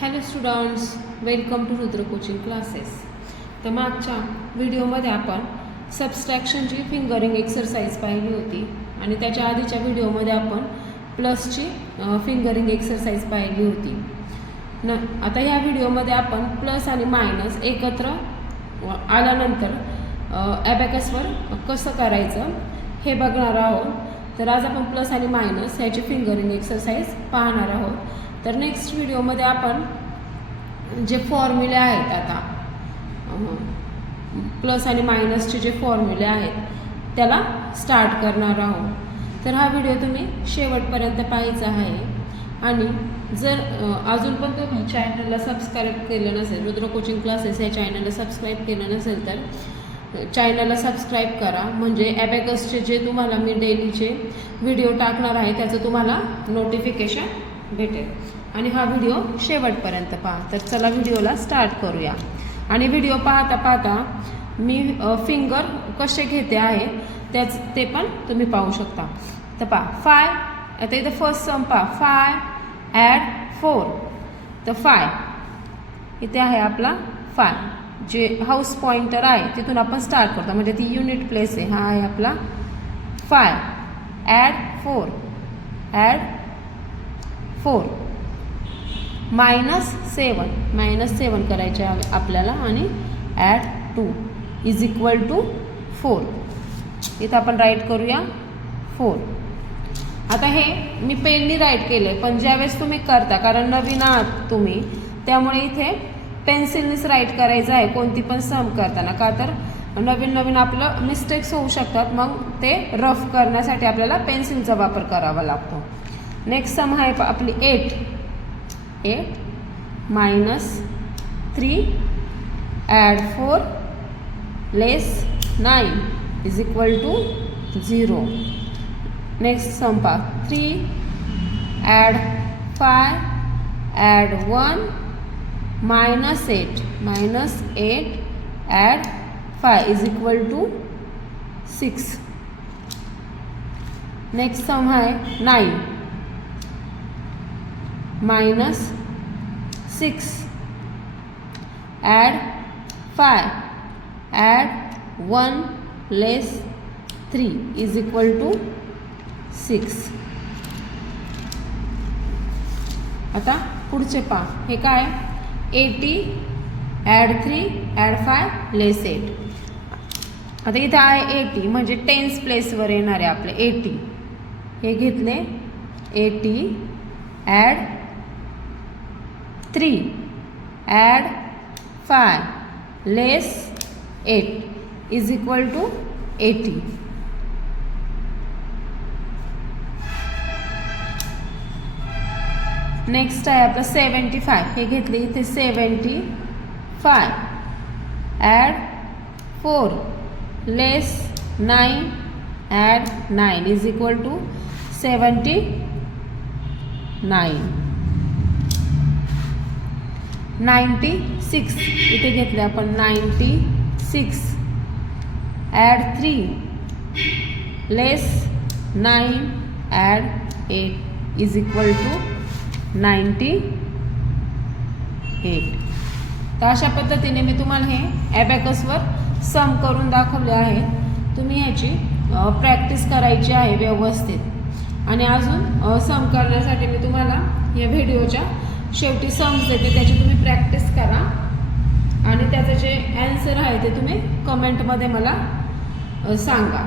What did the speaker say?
Hello students, welcome to Rudra coaching classes. तर मागच्या व्हिडिओमध्ये आपण सबस्ट्रॅक्शनची फिंगरिंग एक्सरसाइज पाहिली होती आणि त्याच्या आधीच्या व्हिडिओमध्ये आपण प्लसची फिंगरिंग एक्सरसाइज पाहिली होती आता ह्या व्हिडिओमध्ये आपण प्लस आणि मायनस एकत्र आल्यानंतर ॲबॅकसवर कसं करायचं हे बघणार आहोत. तर आज आपण प्लस आणि मायनस ह्याची फिंगरिंग एक्सरसाइज पाहणार आहोत. तर नेक्स्ट व्हिडिओमध्ये आपण जे फॉर्म्युले आहेत, आता प्लस आणि मायनसचे जे फॉर्म्युले आहेत त्याला स्टार्ट करणार आहोत. तर हा व्हिडिओ तुम्ही शेवटपर्यंत पाहायचा आहे. आणि जर अजून पण तुम्ही चॅनलला सबस्क्राईब केलं नसेल, रुद्र कोचिंग क्लासेस या चॅनलला सबस्क्राईब केलं नसेल तर चॅनलला सबस्क्राईब करा, म्हणजे ॲबॅकसचे जे तुम्हाला मी डेलीचे व्हिडिओ टाकणार आहे त्याचं तुम्हाला नोटिफिकेशन भेटेल. आणि हा व्हिडिओ शेवटपर्यंत पहा. तर चला व्हिडिओला स्टार्ट करूया. आणि व्हिडिओ पाहता पाहता मी फिंगर कसे घेते आहे ते पण तुम्ही पाहू शकता. तर पहा 5, आता इथं फर्स्ट सम पहा 5 ॲड 4. तर 5 इथे आहे आपला 5, जे हाऊस पॉइंटर आहे तिथून आपण स्टार्ट करतो, म्हणजे ती युनिट प्लेस आहे. हा आहे आपला 5 ॲड 4 ॲड 4 -7 करायचे आपल्याला आणि ॲड 2 इज इक्वल टू 4. इथं आपण राईट करूया 4. आता हे मी पेननी राईट केले, पण ज्यावेळेस तुम्ही करता, कारण नवीन आहात तुम्ही, त्यामुळे इथे पेन्सिलनीच राईट करायचं आहे कोणती पण सम करताना. का तर नवीन आपलं मिस्टेक्स होऊ शकतात, मग ते रफ करण्यासाठी आपल्याला पेन्सिलचा वापर करावा लागतो. नेक्स्ट सम आहे आपली 8 -3 add 4 less 9 is equal to 0. Next sum पहा 3 add 5 add 1 -8 add 5 is equal to 6. Next sum आहे 9 -6 add 5 add 1 less 3 is equal to 6. आता पुढचे पहा, हे काय 80 ॲड 3 ॲड 5 लेस 8. आता इथं आहे 80, म्हणजे टेन्स प्लेसवर येणार आहे आपले 80. हे घेतले 80 add 3 add 5 less 8 is equal to 80. Next आहे आपलं 75. हे घेतले इथे 75 add 4 less 9 add 9 is equal to 79. 96 इथे घेतले आपण 96 add 3 less 9 add 8 is equal to 98. तर अशा पद्धतीने मी तुम्हाला हे ॲबॅकसवर सम करून दाखवले आहे. तुम्ही ह्याची प्रॅक्टिस करायची आहे व्यवस्थित. आणि अजून सम करण्यासाठी मी तुम्हाला या व्हिडिओच्या शेवटी सम्स देते, त्याची तुम्ही प्रॅक्टिस करा आणि त्याचं जे ॲन्सर आहे ते तुम्ही कमेंटमध्ये मला सांगा.